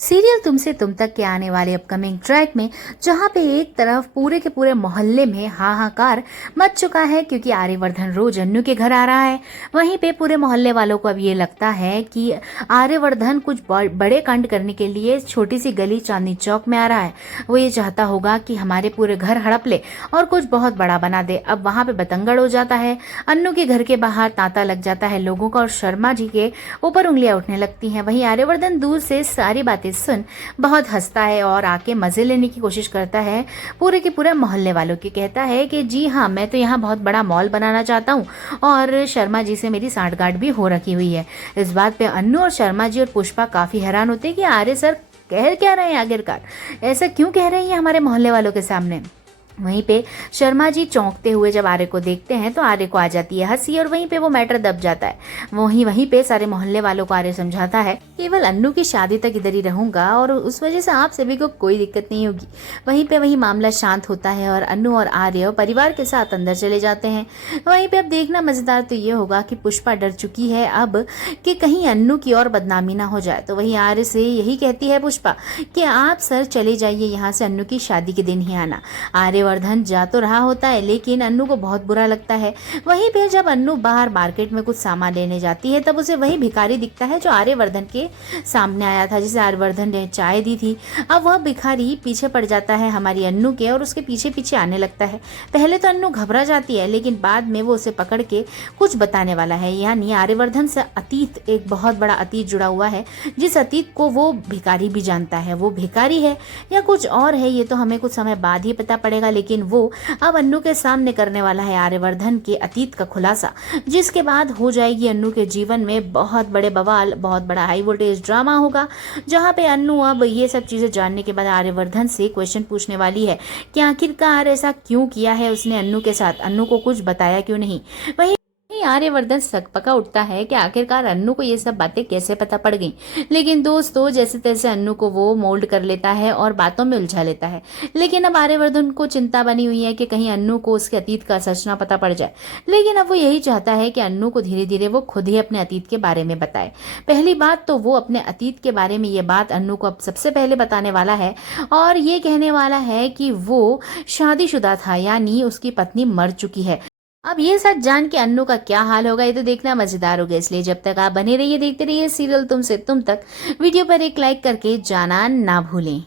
Serial तुमसे तुम तक के आने वाले अपकमिंग ट्रैक में जहां पे एक तरफ पूरे के पूरे मोहल्ले में हाहाकार मच चुका है क्योंकि आर्यवर्धन रोज अन्नू के घर आ रहा है, वहीं पे पूरे मोहल्ले वालों को अब ये लगता है कि आर्यवर्धन कुछ बड़े कांड करने के लिए छोटी सी गली चांदनी चौक में आ रहा है। वो ये चाहता होगा कि हमारे पूरे घर हड़प ले और कुछ बहुत बड़ा बना दे। अब वहां पे बतंगड़ हो जाता है। अन्नू के घर के बाहर तांता लग जाता है लोगों का और शर्मा जी के ऊपर उंगलियां उठने लगती हैं। वहीं आर्यवर्धन दूर से सारी बातें सुन बहुत हंसता है और आके मजे लेने की कोशिश करता है पूरे के पूरे मोहल्ले वालों की। कहता है कि जी हाँ, मैं तो यहाँ बहुत बड़ा मॉल बनाना चाहता हूँ और शर्मा जी से मेरी सांठगांठ भी हो रखी हुई है। इस बात पे अन्नू और शर्मा जी और पुष्पा काफी हैरान होते हैं कि आर्य सर कह क्या रहे हैं, आखिरकार ऐसा क्यों कह रहे हैं हमारे मोहल्ले वालों के सामने। वहीं पे शर्मा जी चौंकते हुए जब आर्य को देखते हैं तो आर्य को आ जाती है हंसी और वहीं पे वो मैटर दब जाता है। वहीं पे सारे मोहल्ले वालों को आर्य समझाता है केवल अन्नू की शादी तक इधर ही रहूंगा और उस वजह से आप सभी को कोई दिक्कत नहीं होगी। वहीं मामला शांत होता है और अन्नू और आर्य परिवार के साथ अंदर चले जाते हैं। वहीं पे अब देखना मजेदार तो ये होगा कि पुष्पा डर चुकी है अब कि कहीं अन्नू की और बदनामी ना हो जाए। तो वहीं आर्य से यही कहती है पुष्पा कि आप सर चले जाइए यहाँ से, अन्नू की शादी के दिन ही आना। आर्यवर्धन जा तो रहा होता है लेकिन अन्नू को बहुत बुरा लगता है। वहीं पे जब अन्नू बाहर मार्केट में कुछ सामान लेने जाती है तब उसे वही भिखारी दिखता है जो आर्यवर्धन के सामने आया था, जिसे आर्यवर्धन ने चाय दी थी। अब वह भिखारी पीछे पड़ जाता है हमारी अन्नू के और उसके पीछे पीछे आने लगता है। पहले तो अन्नू घबरा जाती है लेकिन बाद में वो उसे पकड़ के कुछ बताने वाला है, यानी आर्यवर्धन से अतीत, एक बहुत बड़ा अतीत जुड़ा हुआ है जिस अतीत को वो भिखारी भी जानता है। वो भिखारी है या कुछ और है ये तो हमें कुछ समय बाद ही पता पड़ेगा, लेकिन वो अब अन्नू के सामने करने वाला है आर्यवर्धन के अतीत का खुलासा, जिसके बाद हो जाएगी अन्नू के जीवन में बहुत बड़े बवाल, बहुत बड़ा हाई वोल्टेज ड्रामा होगा, जहां पे अन्नू अब ये सब चीजें जानने के बाद आर्यवर्धन से क्वेश्चन पूछने वाली है कि आखिरकार ऐसा क्यों किया है उसने अन्नू के साथ, अन्नू को कुछ बताया क्यों नहीं। वही आर्यवर्धन सकपका उठता है कि आखिरकार अन्नू को ये सब बातें कैसे पता पड़ गई, लेकिन दोस्तों जैसे तैसे अन्नू को वो मोल्ड कर लेता है और बातों में उलझा लेता है। लेकिन अब आर्यवर्धन को चिंता बनी हुई है कि कहीं अन्नू को उसके अतीत का सच ना पता पड़ जाए। लेकिन अब वो यही चाहता है कि अन्नू को धीरे धीरे वो खुद ही अपने अतीत के बारे में बताए। पहली बात तो वो अपने अतीत के बारे में ये बात अन्नू को अब सबसे पहले बताने वाला है और ये कहने वाला है कि वो शादीशुदा था, यानी उसकी पत्नी मर चुकी है। अब ये सच जान के अन्नू का क्या हाल होगा ये तो देखना मजेदार होगा, इसलिए जब तक आप बने रहिए देखते रहिए सीरियल तुमसे तुम तक। वीडियो पर एक लाइक करके जाना ना भूलें।